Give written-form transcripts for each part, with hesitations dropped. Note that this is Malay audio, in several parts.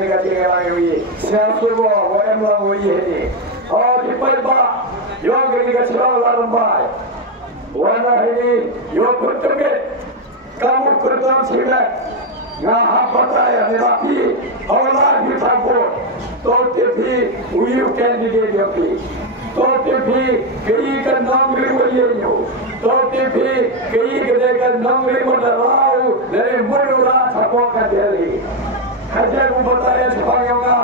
ni kata orang ini. Siapa semua orang orang ini. Oh di Palembang, yang ni kata orang ramai. Warna ini, yang bertemu. Kamu kerjaan sini. Ngah bataya nerapi. Allah ditabur. Tote भी उयु कैंडिडेट योगी तोते भी कई का नौकरी मिली हो तोते भी कई का नौकरी मिलाओ लेकिन मुर्रा छपो का दिली हज़ार को बताया छपाएगा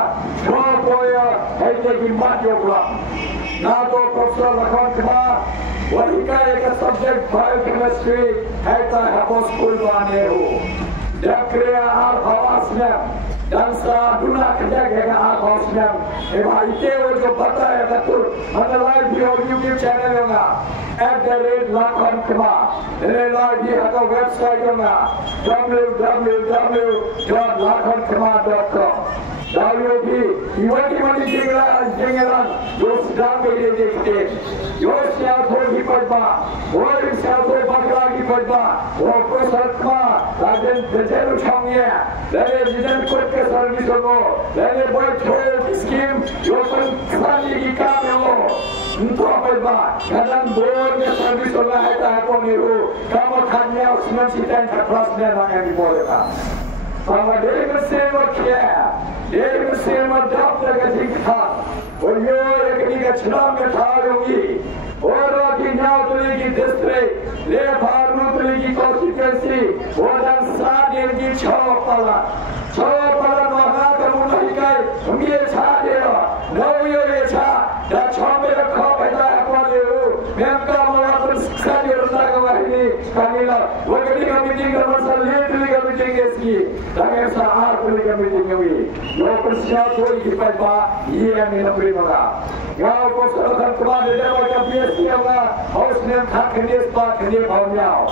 जो कोया ऐसे की बात योगा ना तो प्रोफेसर लखन कुमार वही का एक सब्जेक्ट बायोकेमिस्ट्री है तो हम स्कूल बने हो Dakria al-Hawasnam dan saduna kerja al-Hawasnam itu जो पता है betul mana live di YouTube channel yang @lakhan kumar ini live di atau website yang www.lakhankumar.com lalu di iwati jengeran जो sedang berdekat जो siapa di perba orang siapa bakal di perba orang peserta lajen betul chamnya dari jidan kot ke servis lo dari boycott scheme जो kali di kamera untuk perba kadang bornya servis lo है तो niru kamu khanya usman sitan kelasnya yang dibolehkan sama dia mesti berkaya dia mesti mendapatkan ketinggian और यो एक निका चुनाव में था होगी और वाकी न्याय तुलेगी डिस्ट्रिक्ट ले फार्मो तुलेगी कॉन्स्टिट्यूएंसी और dan साथ की छापला वहाँ का मुनाही का उनके छाप देगा नौयों ये छाप दा छापे रखा पैदा है पाले हो मैं का माला पर सारी रंदा का वाहिनी कानीला वो कभी का मीटिंग का मसला ले तुले का मीटिंग इसकी ताकि सार तुले का मीटिंग हुई यो प्रश्न कोई की पैदा ये है मेरा प्रेमगा गाँव को सरकार तुम्हारे देवा का पीएससी होगा हाउस में था खनिज पाक खनिज भावनाओं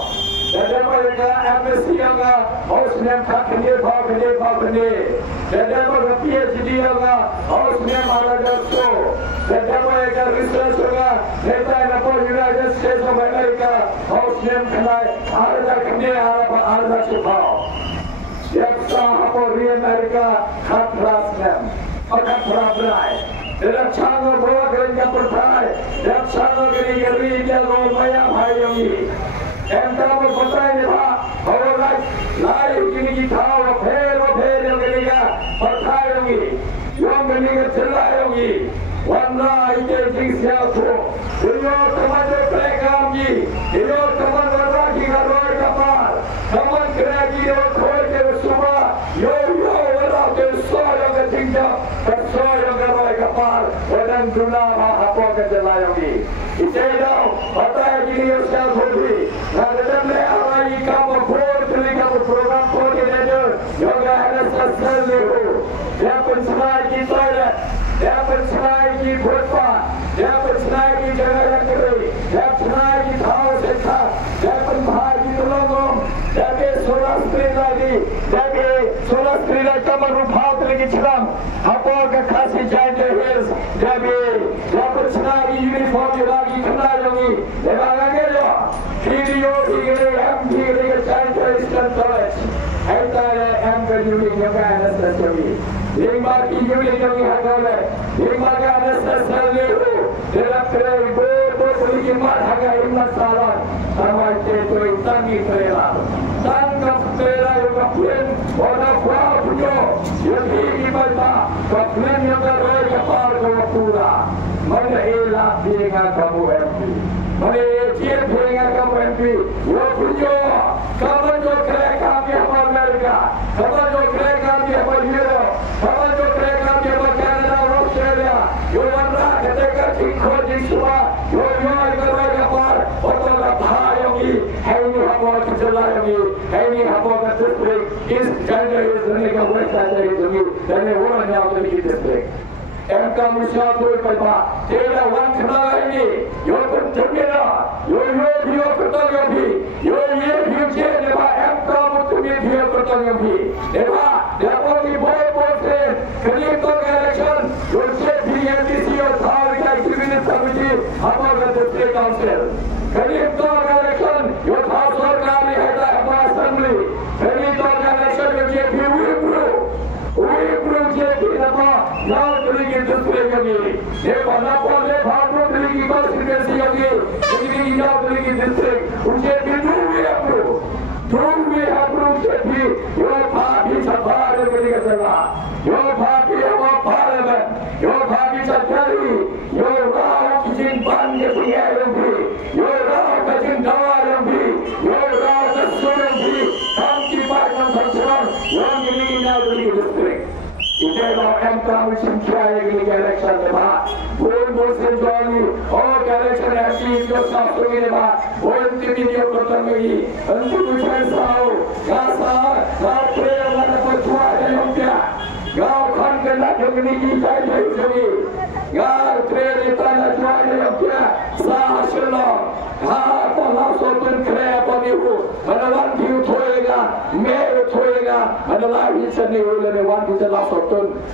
देवा का एमएससी होगा हाउस में था खनिज देवा का पीएचडी होगा हाउस में महाराष्ट्र देवा का रिसर्च होगा नेता है नपर United states of America house में खनाए आरजा खनिज आरजा सुखाओ यक्सा हमारी अमेरिका खातरास में और खातरा बनाए रक्षांग बोला करेंगे प्रथाए रक्षांग करेंगे रीतिया लोग माया भाई होंगी एंटा को बताए निभा और लाई की थाव फेर करेगा प्रथाए होंगी यों करेंगे चिल्लाए होंगी वरना इसे जिंक्सिया को यो कमांडो प्लेगाम की यो कमांडो राखी का रोड कमाल कमान करेगी यो खोल के सुबह यो वरा के सोया के जिंक्सिया सोया के रोड कमाल वरन दुना हापो के जलायोगी इसे जाओ बताया कि ये क्या होगी राजन ने हमारी काम बोर्ड का प्रोग्राम को के दे योगा है सस्ता ले हो या पंचनाय की टॉयलेट या पंचनाय की भोजपा या पंचनाय की जगह रखी या पंचनाय की भाव से था या पंचनाय की लोगों जाके 16 स्त्री कमर उठाओ लगी छलाम हापो का खासी जाए हिल्स जाबे या पंचनाय की यूनिफॉर्म लागी खना लोगी लेवागा के जो वीडियो भी गए हम भी गए चाइल्ड स्टूडेंट कॉलेज ऐसा है हम का यूनिक योगा एनएसएस होगी एक बार की यूनिक योगी हटावे एक बार का एनएसएस ले लो तेरा तेरे बोल पुलिस की मार हगा हिम्मत साला हमारे तो इतना नहीं करेगा तंग तेरा योगा प्लेन और ना पुरो ये भी बता तो प्लेन योगा रोड का पार को पूरा मन एला देगा कबू एमपी मन ये देगा कबू एमपी वो पुरो कब जो करेगा भी हमारा अमेरिका कब जो करेगा भी हमारा यूरोप कब जो करेगा भी हमारा कनाडा और ऑस्ट्रेलिया यो वरना करेगा कि खोजी सुबह यो करेगा पार और तो भाई होगी है नहीं हमारा चलाएगी है नहीं हमारा डिस्ट्रिक्ट इस जगह इस का वैसा जगह जगह वो ना आपने की डिस्ट्रिक्ट एमका मुश्किल कोई पता तेरा वंश ना है यो तुम चुनेगा यो भी यो ये भी जे देवा एमका मुझे भी भी देवा देखो कि बहुत से करीब तो इलेक्शन यो जे भी एमपीसी और थार का एक्टिविटी कमेटी हमारा डिस्ट्रिक्ट काउंसिल करीब तो इलेक्शन यो थार सरकार है हमारा असेंबली करीब तो इलेक्शन यो जे भी we now teligi district yogi Nepal Nepal Nepal teligi constituency yogi teligi now teligi district unse bidu we approve chepi your party sabhar teligi sala your party our parliament your party sakari your rao kijin ban ke punya yogi your rao kijin dawa yogi your rao kasuran bhi kam ki baat na sansaran your teligi now teligi district Ite lo MK musim kaya gini election ni ba, bukan musim jani, oh election MP itu satu gini ba, bukan tim ini bertemu lagi, nanti bukan sahau, kasar, kapre mana percuma yang dia, kau kan kena begini kita jadi, kau train itu nak jual yang dia, sah selong, apa langsung kerja apa ni hu, mana wanti uthoega, mer uthoega, mana lagi seni ulene wanti langsung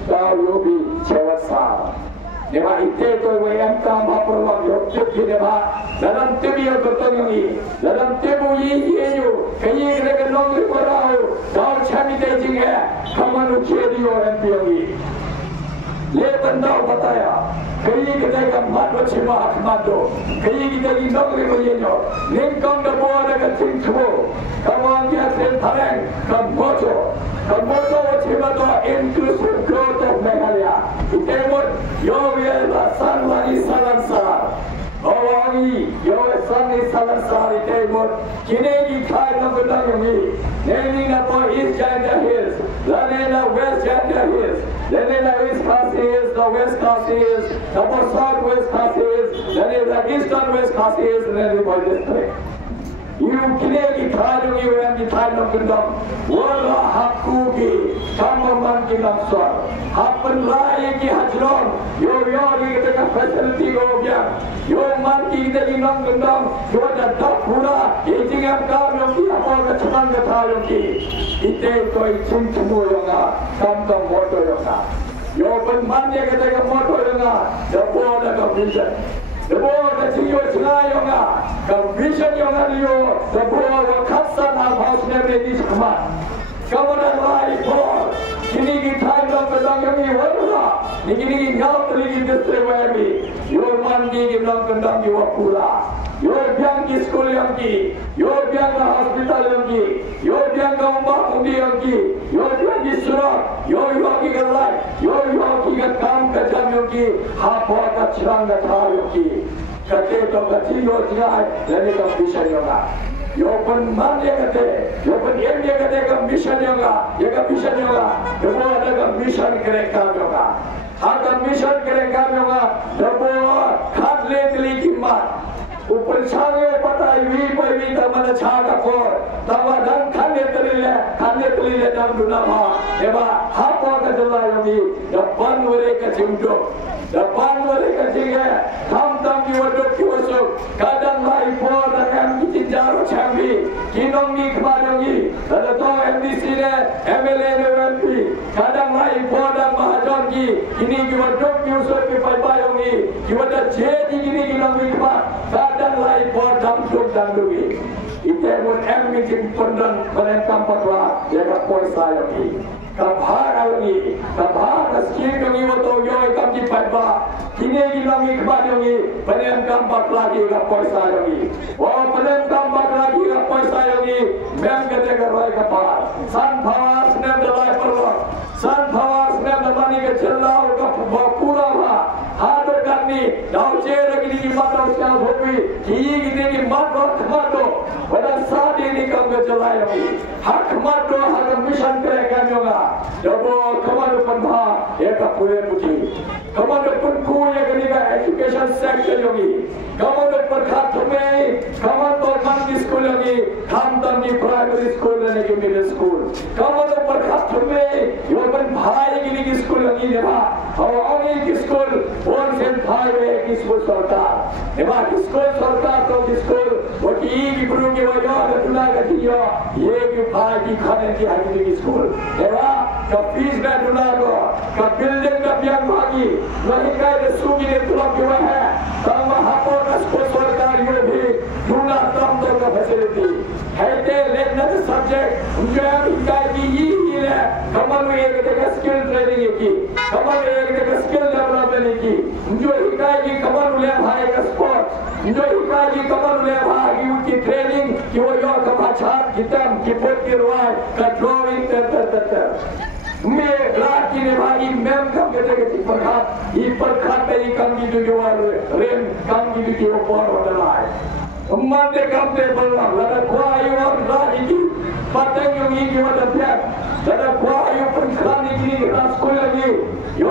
kau yogi cewek sah. Dewa itu yang kamu perlu yuk ni dewa dalam tibi yang bertemu dalam tibu ini kaya kita nongri berau kau cami dejingnya kamu jadi orang tibi. Lepas tahu bataya kaya kita kamat bercima akmado kaya kita nongri berjenyo ningkong dewa dengan tingku kamu angkat tentang kamu Kamoto Chimato inclusive growth of Meghalaya. Itemot Yowie Sanwani Salansar. Owangi Yowie Sanni Salansar itemot Kinegi Kai Nagundangi. Nenina for East Janda Hills. Lanena West Janda Hills. Lanena East Khasi Hills, the West Khasi Hills, the South West Khasi Hills, Lanena Eastern West Khasi Hills, and then the district. You clearly tried to give them the time of the dog. Wala hakugi, kamaman ki langsor. Happen rai ki hajron. Yo yogi kita facility go biar. Yo man ki kita inang gendam. Yo ada dak pura. Ijing am yang ki apa kecuman kata yang ki. Ite koi cing cemu yang kam moto yang Yo penman dia kita moto yang Depo ada vision. Depo ada jiwa yang vision yang liyo. Depo khassan house ni sama. Kawanan lai por. Kini kita hidup dalam kami warna. Kini ngau terigi distribusi. Yo mandi dalam kendang yo pula. Yo biang ki sekolah yang ki. Yo biang hospital yang ki. Yo biang rumah undi yang ki. Yo biang ki surat. Yo ki galai. Yo ki kam kerja yang ki. Apa kacang kacang yang ki. Kate to kacang yo jai. Lain to bisa yo Yo pun man dia kata, yo pun dia kata kam mission yoga, ya kam mission yoga, depo ada kam mission kereka yoga, kam mission kereka yoga, depo khat le tili kimat, ऊपर छागे पता वी पर वी तमन छागा को तवा दन खाने तलीले दम दुनामा एबा हापो का जला योगी दपन वरे का जिंदो दपन वरे का जिंगे हम तम की वडो की वसो kadang lai por dengan kicinjaro chambi kinongi kemadogi ada to MDC ne MLA ne MP kadang lai por dan mahajon ki kini ki wado ki wso ki pai bayongi ki wada jadi kini kinongi kemad kadang lai por dam duk dan dugi ite mun MD pondon penentang patwa ya ka poisa yogi kabhar yogi kabhar skin yogi wato yoy kam ki pai ba kini kinongi kemad yogi penentang patwa ki ka poisa yogi wah penentang patwa ki ka poisa yogi mem kate ka roy ka par sunflower snem dalai perlo sunflower snem damani ke chellao ka pura ba hado karni dauche lagi di mata usia hobi ki ni mato khmato wala sadi ni kam ke chelayo hak khmato hak mission kare ka yoga jabo khamado pandha eta pure puti khamado punku ye kani ka education sector yogi khamado parkhat me khamado man school yogi khamdan ni primary school ne ki middle school khamado parkhat me yo ban bhai ki school yogi ne ba awani ki school और सेंट भाई में किसको सरकार एबा किसको सरकार तो किसको वो की गुरु की वजह से तुला का दियो ये की भाई की खाने की हाजिरी की स्कूल एबा का फीस में तुला को का बिल्डिंग का बियान भागी नहीं का ये सूगी ने तुला की वह है तब वहाँ पर किसको सरकार ये भी तुला तम तो का फैसिलिटी है ते लेना सब्जेक्ट उनके यहाँ की ये है कमल में एक जगह स्किल ट्रेनिंग की kaman ke skill development ki jo hikaji kaman le bhai ka sport jo hikaji kaman le bhai ki training ki wo yo ka bachat kitam ki pot ki roi ka drawing ta me laki ne bhai mem kam ke perkhat pe kam ki jo rem kam ki jo por hodalai ummate kam te bollah la kwa yu ra ki pateng yu ni ki wada pyak la kwa yu perkhat ni ra skol lagi yo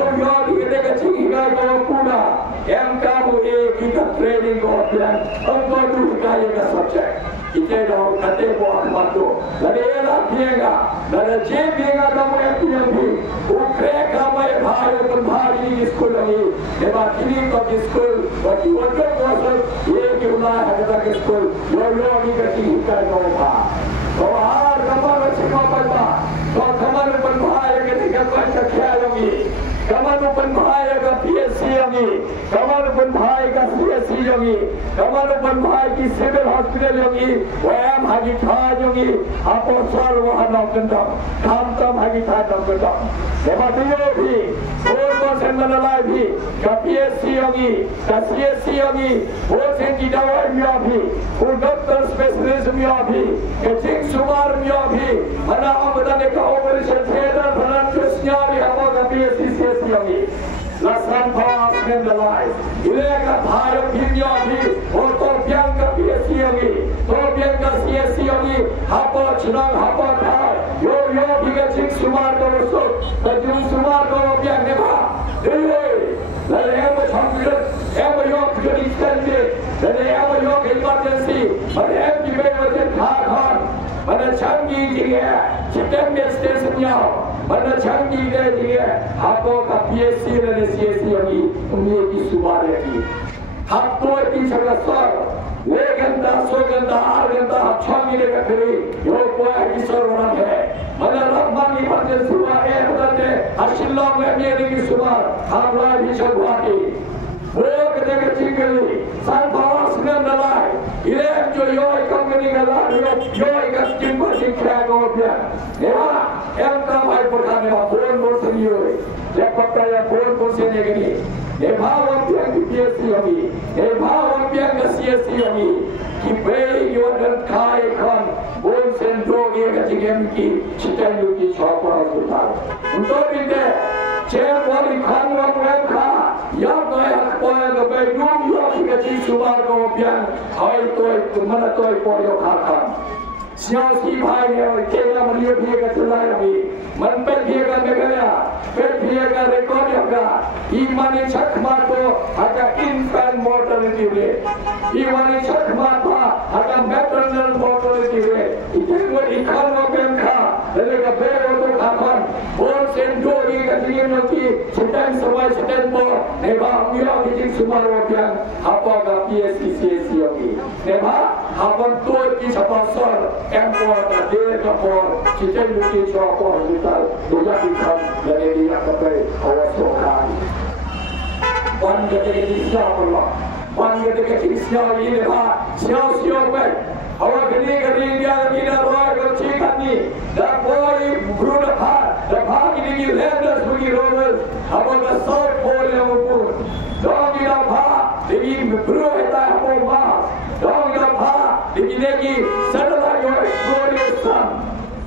kita kecil hingga bawa puna yang kamu kita training kau plan engkau tu kaya ke subjek kita dah kata buat matu lagi elah tianga lagi jem tianga kamu yang tianggi ukre kamu yang bahaya berbahaya di sekolah lagi lepas ini kau di sekolah bagi wajar kuasa ye kita ada ke sekolah yo ni kecil hingga kau bah kau har kamu macam apa bah kau kamu berbahaya ketika kau cakap lagi kamu berbahaya ke PSC lagi, kamu berbahaya ke CSC lagi, kamu berbahaya ke civil hospital lagi, WM hagi thai lagi, apa soal wahan nak kendam, tam hagi thai nak kendam. Lepas tu lagi, 4% melalui lagi, ke PSC lagi, ke CSC lagi, 4% di dawai lagi, doktor spesialis lagi, ke cing sumar lagi, mana orang berada ke operation theater, mana terusnya lagi apa ke PSC CSC lagi. Lasan bawa mendelai, ilega bhai bhimyo bhi, और तो प्यार का PSC लगी, तो प्यार का CSC लगी, हापा चुनाव हापा था, यो भी के चिक सुमार को रसो, तो जुम सुमार को प्यार ने भा, ये लले हम छंगड़, हम यो किसी स्टैंडे, लले हम यो इमरजेंसी, और हम की बेवजह Khan, mana canggih dia, sistem station nya, mana canggih dia, apa ka PSC dan CSC lagi, ini di suara lagi. Apa itu sangat sar, legenda, sogenda, argenda, canggih dia kiri, yo boleh kisah orang he. Mana ramai emergency ada deh, hasil lama ni suara, hamlah bisa buati. वो कहते हैं चिंगली संभाल सुनने वाला ये जो यो कंपनी का लाभ यो एक चिंगो चिंगला को बिया ये काम है प्रधान है बोल से यो ये पक्का या बोल से नहीं गई ये भाव अभियान की PSC होगी ये भाव अभियान का CSC होगी कि भाई यो डर खाए खान बोल से दो ये का चिंगम की चिंतन यो की छापा होता उनको भी दे चेयर वाली खान वाले खा या नया कोई तो भाई यूं यूं के चीज़ सुबह को बियान हाई तो mana तो पोयो खान सियासी भाई ने केला मरियो भी का चलाया भी मन पे भी का नगरिया पे भी का रिकॉर्ड होगा ईमानी छक मातो आका इनफैन मोर्टलिटी वे ईमानी छक मातो आका मैटरनल मोर्टलिटी वे इतने वो इकोनॉमी में खा लेकिन बेरो तो खान और सेंटोरी का जीवन की चिंतन समय चिंतन को नेबा मिया की सुमारो बियान apa का PSC CSC होगी नेबा अपन तो की सपासर empor dia kapor kita mesti cakap kita dijadikan dari dia kepada awas sokan wan ketika siapa Allah wan ketika siapa ini bah siapa awak kini dia kita roy kecikan ni dah boy guru dah ini landers bagi rovers apa dah south pole yang pun dong dia bah ini guru kita apa bah dong dia bah ini lagi satellite yang exploration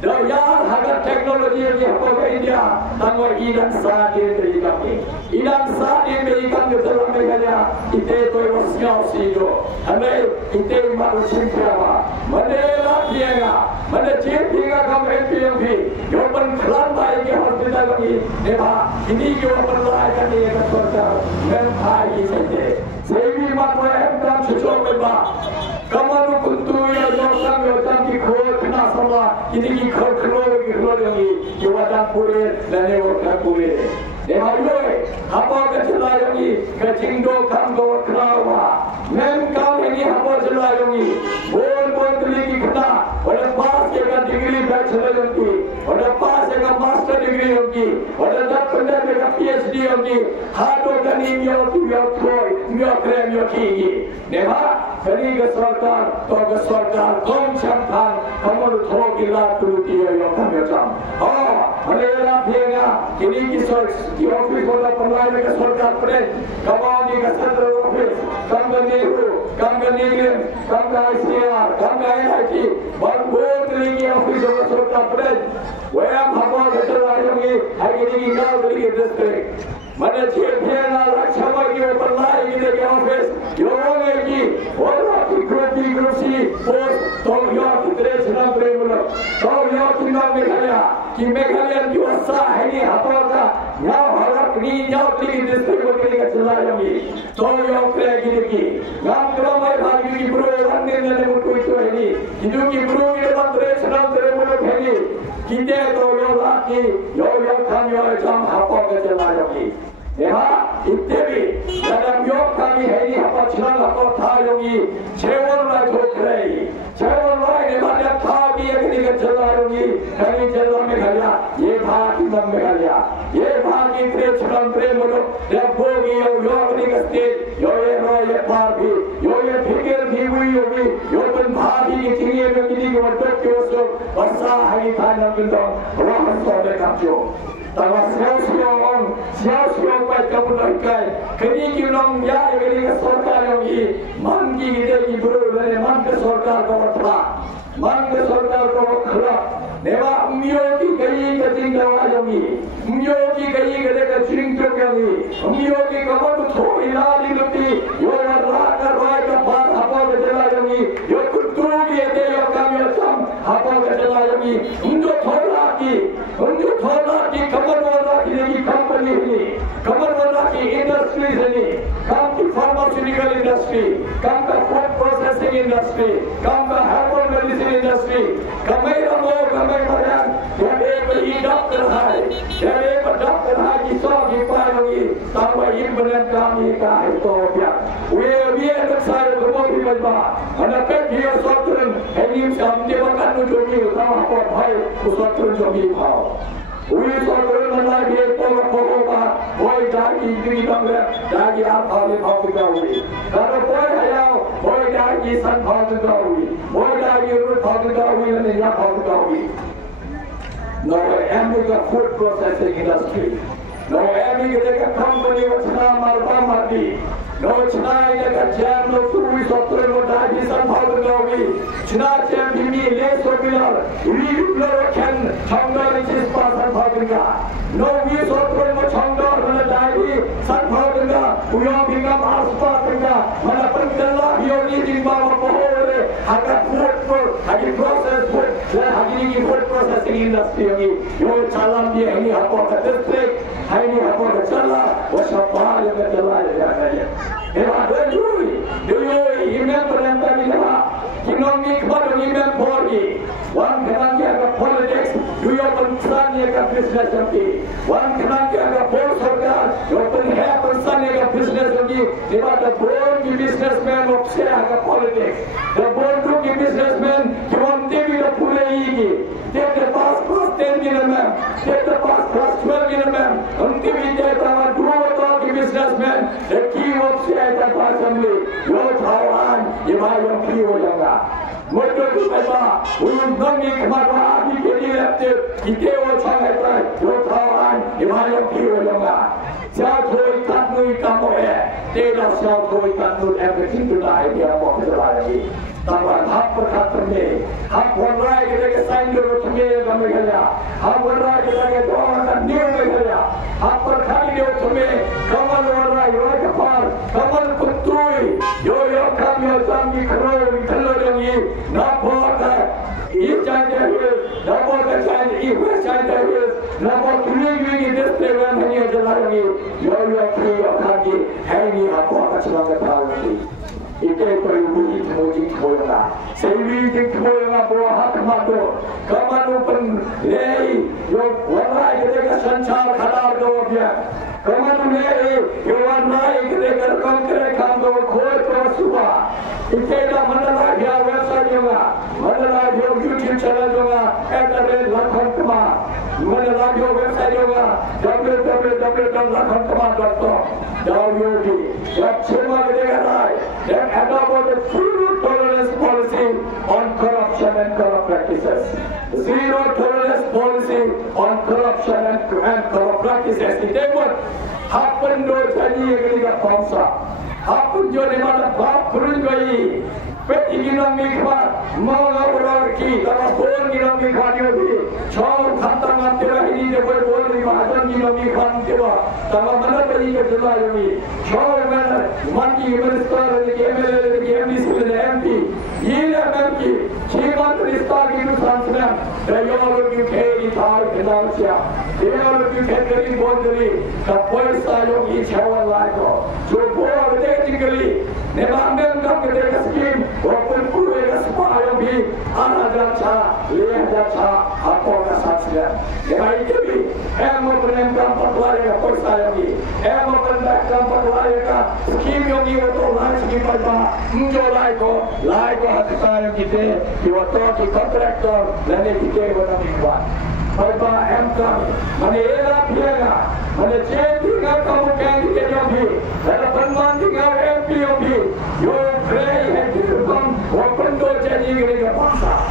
dah yang harga teknologi yang apa India tangguh idan saat ini kami idan saat ini kami dalam negara itu yang siapa sih hame itu mahu cipta mana lagi ya mana cipta kamu MPMP yang berkelan baik yang harus kita lagi ini yang berlaku ni yang kerja memphai saja sebi mahu MPM cucuk berba kamu kuntu yang dosan ki khol kena sama ini ki khol lagi jawatan pure dan lewat pure Dehayu apa kecelakaan ini kecingdo kamdo kerawa memang ini apa jelas lagi. Bon teliti kita. Ada pas yang degree bachelor lagi. Ada pas yang master degree lagi. Ada dapat dengan PhD lagi. Hado dan ini yang tu yang koi, yang krem yang kini. Nema, kini keserkan, to keserkan, kom champan, kamu tu gila tu dia yang kami jam. Oh, ada yang punya kini kisah di office bola pernah keserkan pernah. Kamu ni keserkan office, kamu Nehru, kamu Nigrin, kamu ICR, kamu IIT, bangun lagi office bola keserkan pernah. Wayang apa keserkan lagi, hari ini kau beli district. Mana cipta nak sama kita pernah kita ke office, orang lagi, orang grup si, post, tolong kita senang bermula, tolong kita Meghalaya juasa ini apa dah, nyau harap ni nyau pilih district kita celah lagi, tolong kita gini, ngam ramai hari ini bro, orang ni nanti berkuih tu ini, hidup kita bro kita terus senang bermula ini, kita tolong lagi, yang kami jam apa celah lagi. Ya, itu dalam yok kami hari apa celah apa thayongi, cewek lagi dokterai, cewek lagi mana thagi yang kita celah lagi, kami celah Meghalaya, ye bagi Meghalaya, ye bagi celah mulu, dia bogi yok kita state, yo ye parti, yo ye fikir diwi, yo pun bagi tinggi yang kita waktu kiosok, basa hari thayong kita, orang soleh kapjo. Tawa siapa pai kamu lakukan? Kini kita ya ini keserkan lagi, mandi kita ibu dan mandi keserkan kau telah, mandi keserkan kau kerap. Nema umyoki kaya keting dawa lagi, umyoki kaya keting lagi, umyoki kamu tu thoi lagi lebih, yo raka raka bar apa kejelah lagi, yo kutu kita yo kami macam apa kejelah lagi, untuk thoi lagi kamu lagi company ini, kamu lagi industri ini, kamu pharmaceutical industry, kamu food processing industry, kamu herbal medicine industry, kamu yang एक डॉक्टर है, एक डॉक्टर है जिसको पाएंगे, तब वही बने काम ही का है तो क्या? वे एक सारे लोगों की बजवा, अनपेक्षित ये सोचने हेलियम से हमने बता नो जो भी होता है आपको भाई उस सोचने जो भी भाव, वे सोचने मना ये तो होगा, कोई जाति इतनी कम है, जाति आप भावे भाव का हुई, अगर कोई है यार, कोई जाति सन भाव का हुई, कोई जाति रूप भाव का हुई नहीं या भाव का हुई. No America food processing industry. No America company was Mardi. No China jam no three software no dagi some powder novi. China jam me less popular. We can Changa which is pass and powder. No we software no Changa no dagi some powder. We all become our spottinga. Manapantala you need Baba Pohore. Haga food for Hagi process food. Hagi food processing industry. You chalam ye any apa district. Ini apa berjalan, wasapah yang berjalan ya. Do you remember that economic development body? One cannot get the politics. Do you understand the business of it? One cannot get the board organ. You open half and son the business of it. They are the board businessman of the politics. The board businessman you want to be the pulei. Take the past plus 10 minimum. Take the past plus 12 minimum. Until we take our two businessmen, the key of the assembly. Your Taiwan, you buy your key or younger. What do you say? We will not make Mara, he get elected. He gave us a letter. Your Taiwan, you buy your key or younger. Xiaotui Tanui come away. They don't Xiaotui Tanui everything to the idea of the life. Taman hak perkataannya, hak warai kita ke sanggup utama kami kerja, hak warai kita ke doa dan dia kerja, hak perkataannya dia utama, kamal warai, warai kapal, kamal kuntui, yo kami kami kalau ini, nampak ini jangan nampak jangan ini jangan nampak ini district ini adalah ini, yo kami hari apa kacau tahu ini. Itu perlu dikoyonglah. Sewi dikoyonglah buah kamado, kamado pun lei, yo warai kita sancar kadar doa dia. Kamado lei, yo warai kita kerja kamado koi suah. Ikalah menolak dia website juga, menolak dia YouTube channel juga, @lakhonkema, menolak dia website juga, www.lakhonkema.com. Download yang cuma mendengar dan adopt the zero tolerance policy on corruption and corrupt practices. Zero tolerance policy on corruption and corrupt practices. Ini pun happen dua jadi yang bangsa. Happen jadi mana bab perunjai. Peti ginam mikmat, malah orang ki, dalam pon ginam mikmat dia bi. Cakap kata mantera ini dia boleh ni macam ginam mikmat dia. Dalam mana pergi ke jalan ini. Cakap mana mandi minister lagi, MLA lagi, MDC lagi, MP. Ini MP. Cuma minister itu sangat. Dia orang itu kiri tar kenal siapa. Dia orang itu kiri bondri. Kapal saya ini cawan lagi. Jumpa ada tinggali. Nemandang kami dengan skim. Walaupun kuih semua yang bi, anak jaca, lihat jaca, apa kesaksian. Dengan itu, mau menemukan perkara poisa yang bi, mau menemukan perkara skim yang bi waktu lain skim pada menjual laiko hati saya kita, di waktu di kontraktor, dan kita waktu mingguan. Pada MKM, mana era piaga, mana tinggal kamu kan kita yang bi, ada penuan tinggal MP yang bi, yo pray Bang, walaupun dua jadi mereka bangsa,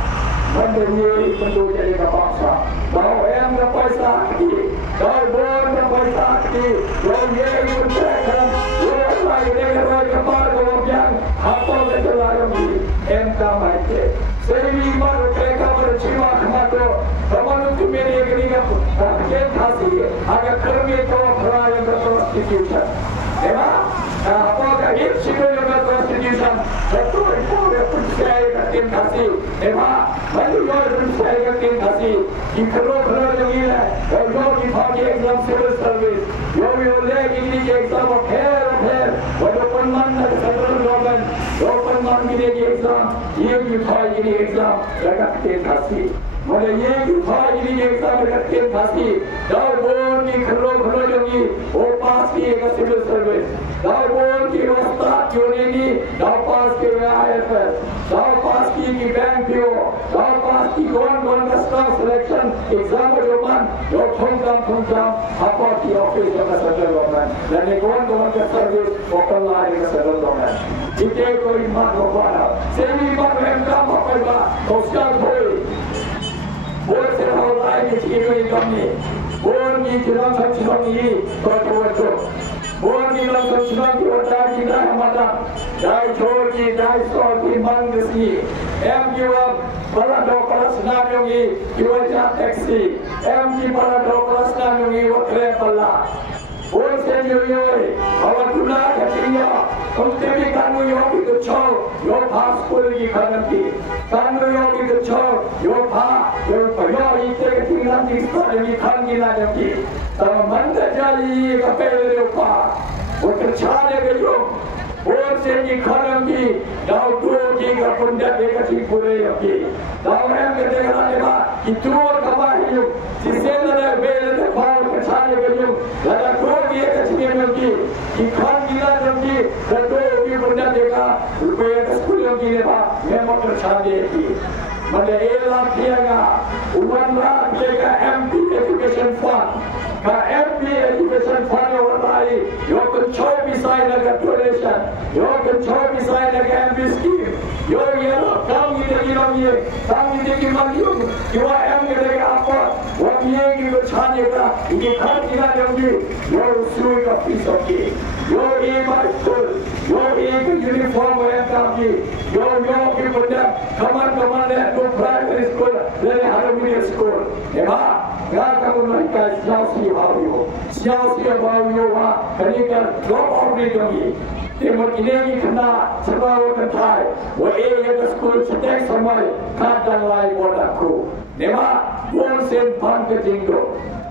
menjadi penduduk jadi bangsa. Kau yang dapat sakti, kau bon dapat sakti, kau yang bercekan, kau lagi dengan orang kepala kau yang apa betul lagi, MK macam. Sehingga mereka berciwa kematu, kamu tu mereka ni kan, kasih agak kerja kau perayaan berkonstitusi. Emang apakah ini sebenarnya berkonstitusi? Betul itu yang percaya ketim kasih. Emang manusia percaya ketim kasih. Kalau yang ini, kalau dipagi exam civil service, yang lagi ini exam of hair, walaupun mana central government, walaupun mana ini exam, yang dipagi ini exam, mereka ketim kasih. Mana yang dipagi ini exam mereka ketim kasih. Daun ni kalau yang ini, pasti yang civil service. Daun ki ustad yang ini, dapat ke IFS, dapat ki bank PO, dapat ki kawan staff selection exam jaman, yo thongkam apa ki office of central government, dan kawan service open line of central government. Itu koi mat apa? Semi mat memang apa ba? Koskan koi. Boleh seorang lain yang kami, boleh kita senang ini berkuasa. Boleh kita senang kita kita hamada. Dai Georgi, dai Sofi Mangsi, MQ para dokter senang ini, kita taxi, MQ para dokter senang ini wakre pala. Boleh sendiri, awak tunai kecinya, untuk kamu yang itu cow, yang pas pergi kananti, kamu yang itu cow, yang pas, yang itu ketinggalan di sekolah ini kangilah nanti, mana jadi kapel lepa, untuk cari beliau, boleh sendiri kananti, dah dua tiga pundak dekat pulai lagi, dah orang ketinggalan lepa, itu orang hidup, sisanya bela lepas cari beliau, dah dia kecil lagi, ikan gila lagi, dan dua benda mereka rupiah sepuluh lagi lepas, memang tercari lagi. Mana elah tiaga, uang rak mereka MP Education Fund, ka MP Education Fund orang lain, yang kecoh bisai dengan donation, yang kecoh bisai dengan MP scheme, yang kami lagi malium, yang MP lagi apa, orang yang kita cari kita, ikan gila lagi, yang suruh kita pisau yang iman betul, yang uniform yang kami, yang kita benda, kaman yang primary school, dari Harmony School, Enggak kamu mereka siasi bahawa mereka drop out lagi. Tengok ini kena sebab kentai, yang school sedek sampai kadang lain bodaku. Bukan sen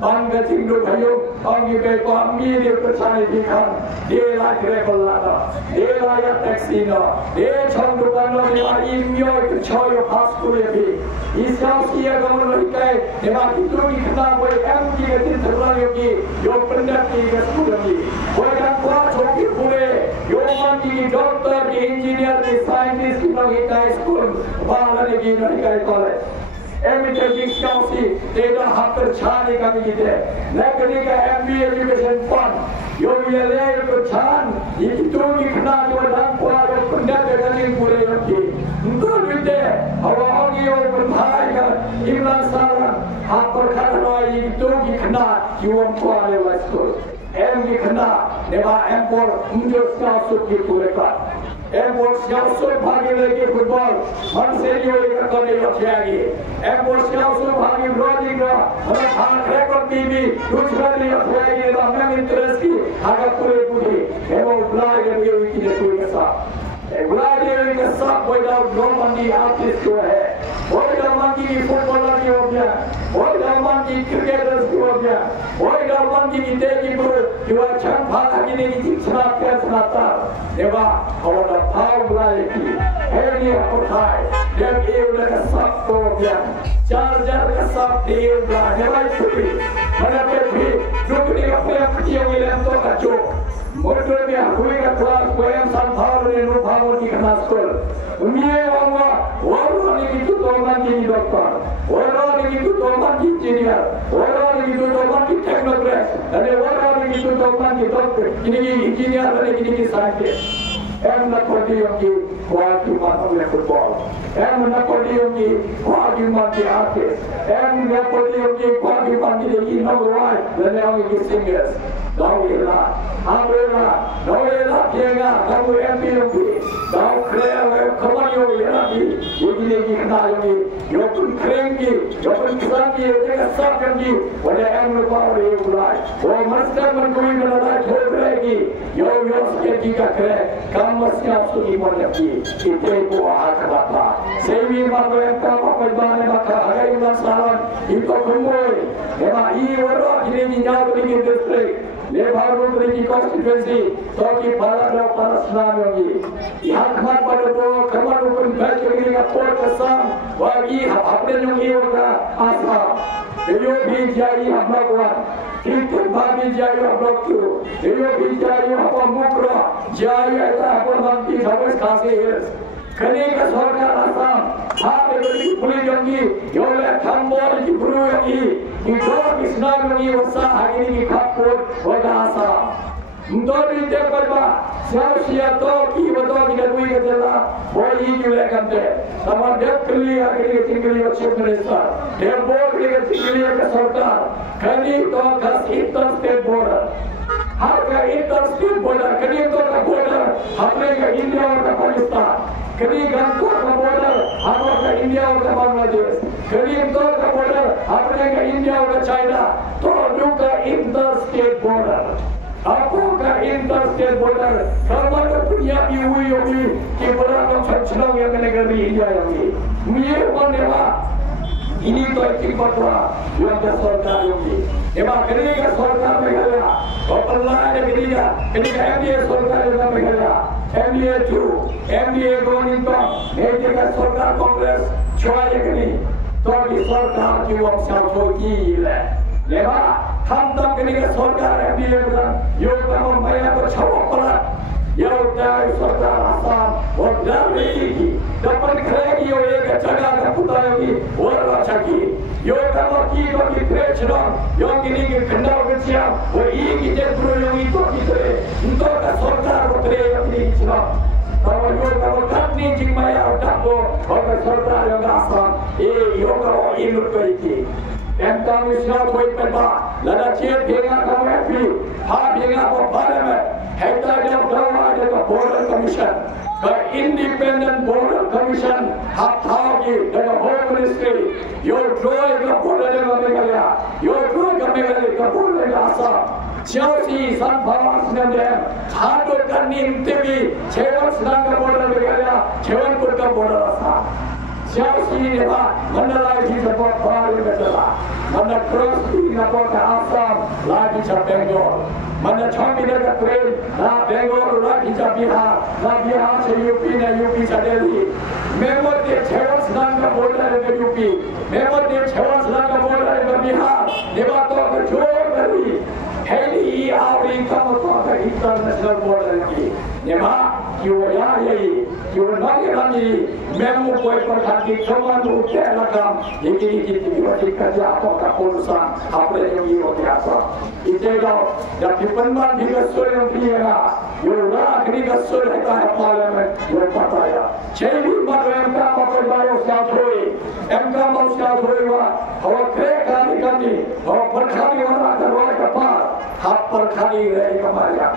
Panggatingdo kayo, pangi be kami dia percaya dikan, dia lagi rebelada, dia lagi taxi no, dia canggupan no dia imyo percaya pasku lebih. Islam siya kamu mereka, itu ikna boy MG ketin terlalu lagi, yo pendak tiga sepuluh lagi, boy kan kuat joki boleh, yo man di doktor, di engineer, di scientist, di high school, bahala di high college. Emitter Discounty, data after Chani coming in there. Nakanika MBA Education Fund. You will lay to Chan, if you don't know what I'm for, conducted Pure. Good with there. Our audio will hide, even Sarah, after Katanoi, you cannot, you won't call it like school. And we cannot, never import, just now to keep to the car. Airports Council भागी लगे फुटबॉल हम से जो एक करने लगे Airports Council भागी ब्रॉडिंग का हमें खान क्रैकर टीवी कुछ करने लगे तो हमें इंटरेस्ट की आगे पूरे है वो ब्लाइंड है ये की कोई कैसा ब्लाइंड है कि सब कोई डाउट नो मंडी आर्टिस्ट को है कोई डाउट मंडी की फुटबॉलर की हो गया कोई डाउट मंडी क्रिकेटर्स की हो गया कोई डाउट मंडी की तेजी को कि वह चंद भाग आगे नहीं जितना कैसा था देवा और How like any of time, them even like a sub program, charge a sub deal, never to be. When I get me, looking at the video, we have to a joke. Motor me a quick class, where some power and no power in the school. Me, one running into the monkey doctor, one running into the monkey engineer, one running into the monkey technocrat, and one running into the monkey doctor, engineer, and scientist. And not for the quality of football, and not for the quality of the artist, and not for the quality of the right, the now singers. Now we are, no Pianga, no MP, now Claire, come on, you can cranky, you can cranky, take a second, when I am the power you like. Oh, must have been going to like you're sketchy crack. Come must have to be one of you. It take Akabata. Say me, mother, and come up with Banaka, I must have you talk away. Emma, you were not in the district. Lebanon constituency, Toki Parada Parasnami. Yakmat Padapo, Kamaru, Backing a port of some, Wagi, Abdenu Yoga, Asa. The Yogi Jai Hamagwan, Hilton Babi Jai of Block 2, the Yogi Jai of Mukra, Jai at Apamanti, Thomas Kasi. Kanika Sorka Assam, Happy Puliyangi, Yola Tambor, Kipruyangi, you dog is not going to use Sahani Kapur, Wadasa. Ndori Depapa, Sausia Toki, Wadoki, and we get the law, or you like them there. Someone definitely are getting your chief minister. They are both getting a Sorka. Can you talk us interstate border? How can interstate border? Can you talk a border? How can India or Pakistan? Can you talk a border? How can India or Bangladesh? Can you talk a border? How can India or China? To look at interstate border. Apakah interstate border? Kalau punya ibu yogi, kita orang macam yang negara India yogi. Mie mana? Ini tu ikut patra yang Sarkar yogi. Emang kerja Sarkar Meghalaya. Apalagi ada kerja MBA Sarkar yang Meghalaya. MBA 2, MBA Donington, kerja Sarkar Congress, cuaca ini. Tapi Sarkar juga sangat gila. Lepas hantam kerja Sarkar MBA kan, yoga membayar bercampur pelat. Yang dari Sarkar Assam, orang lagi dapat kerja yoga jaga putar lagi, orang lagi. Yoga lagi bagi kerja, yang ini kendal kecil, orang ini jadi yang itu kita, untuk Sarkar berkerja ini kita. Kalau yoga tak ni jingmaya tak bo, orang Sarkar yang Assam, yoga ini berkerja. And kami siap berpeta, lada ciat dengan kami happy, hal dengan apa parliament, kita jauh dalam ada border commission, the independent border commission, hak lagi dengan home ministry, your joy ke border dengan Meghalaya, your joy ke Meghalaya ke border dengan Assam, jauh si sanbhawa senang, satu kanim TV, cewek senang ke border Meghalaya, cewek pun ke border Assam. Jauh si lepas mana lagi dapat baru betul, mana cross di dapat Assam lagi ke Bengal, mana champi dekat train, na Bengal lagi ke Bihar, na Bihar se UP na UP se Delhi. Memang dia cewek sedang ke border dengan UP, memang dia cewek sedang ke border dengan Bihar, dia bawa berjuang dari heli Auri kamu pakai international border lagi. Nema kiwa ya yai kiwa nagi memu koi perhati kaman uke lagam ini kiwa kerja apa kapurusan apa yang kiwa biasa. Itu dah dari penman juga sudah piara. Yura kini kasur kita parlimen yura pataya. Jadi macam MK pakai bayo siapoi MK mau siapoi wah awak kerja kami awak perkali orang terwak kapal hap perkali lagi kemaria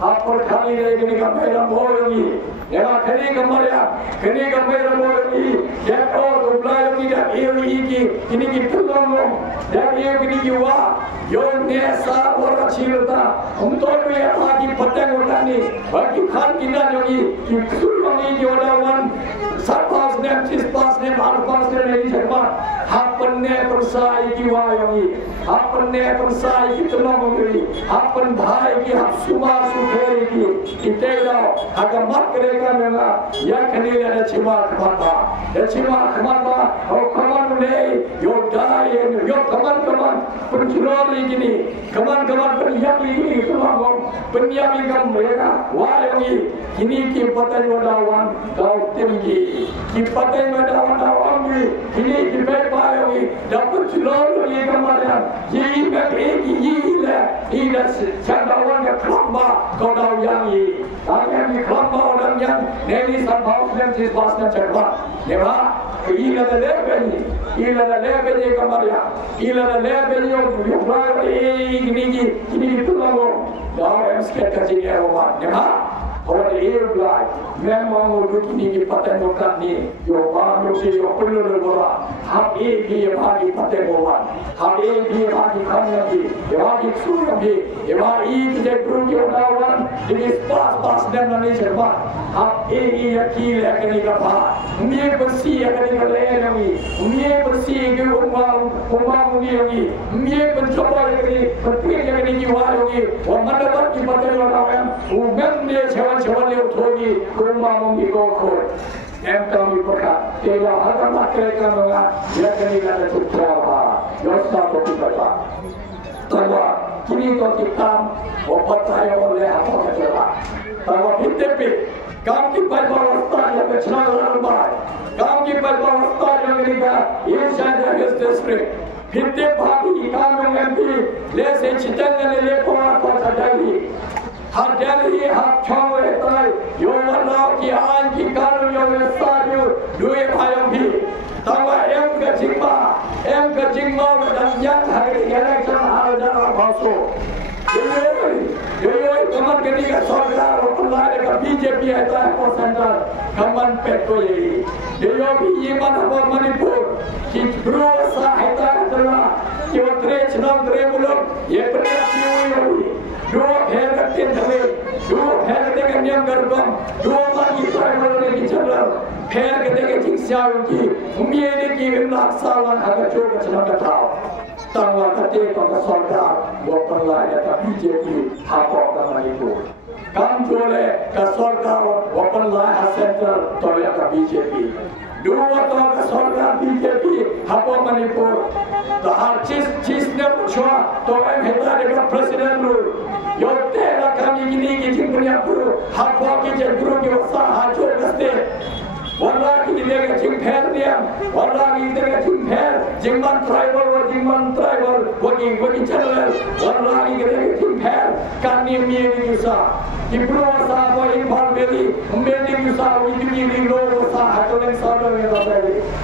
hap perkali lagi ni kemaria boyongi ya kini kemaria boyongi ya kau tublai lagi dah ini kita lorong dah ini jiwa yon nesa orang cilta untuk dia lagi petang orang ni bagi kan kita yogi yogi jodawan sarpas nem cispas nem arpas nem ini siapa hapennya persai jiwa yogi hapennya persai kita lorong hapen bhai ki hap sumar sukeri ki kita dah agak mat mereka memang ya kini ada cima kemana oh kaman ni yo dai yo kaman pencuri gini kaman penyiap ini semua penyiap ikan mereka wah yogi kini kipatan wadawan kau tinggi kipatan wadawan kini kipai yogi dapat celur ikan mereka ini ida cakawan ke kelamba kau dah yangi kami kelamba orang yang neni sabau dan cisbasnya cerbat nema ila da lebeni kamaria ila da lebeni yubra ini itu lalu dah emsket kaji eroman nema orang eroblai memang untuk ini paten bukan ni yo perlu berbora hab bagi paten bukan hab bagi kami bagi suami bagi kita perlu lawan ini pas dan nanti cermat hab yakil akan dikapa ni bersih akan dikalami ni bersih ke rumah ni mencoba lagi berpikir akan dijual mendapat di paten lawan dia Cawan lewat hogi rumah mengikut. Kami berkat. Tidak ada mereka mengat. Dia kini ada cukup. Yosa berkata. Tawa kini kau kita percaya oleh apa saja. Tawa hidup. Kami berbawah yang bercenang ramai. Kami berbawah yang mereka insya His district. Hidup bagi kami MP. Lesen citanya lepas apa terjadi. Hadali hak cawe tay yo warna ki an ki karu yo sayu dua payung bi tawa em ke jingma dan yang hari election ada baso yo kaman gani ka sarkar apna ka BJP eta percenter kaman petto ye yo bi man ba manipur ki bro sahayta tala yo tre chnam tre muluk ye pne yo dua pihak terkait dua pihak terkait yang gerbang dua lagi tribal lagi jalan pihak terkait jingsiaw ki umiyene ki naksalan agak coba senang tahu tangwa kate tangga sarkar bukan lain kata BJP apa nama itu kan jole ke sarkar bukan lain center toya ke BJP dua tangga sarkar BJP apa manipur तो हर चीज ने पूछा तो मैं हेता देखा प्रेसिडेंट रू यो तेरा कमी किनी की जिंगपुरिया पुरु हाथवा की जगुरु की वसा हाथो कस्ते वरना की लेके जिंग फेर दिया वरना की इधर जिंग फेर जिंगमन ट्राइबल वकी चैनल वरना की लेके जिंग फेर कानी मियनी युसा किब्रो वसा वो इंफॉर्मेली मेनी युसा विदिनी लो वसा हाथो ने सालो में बताई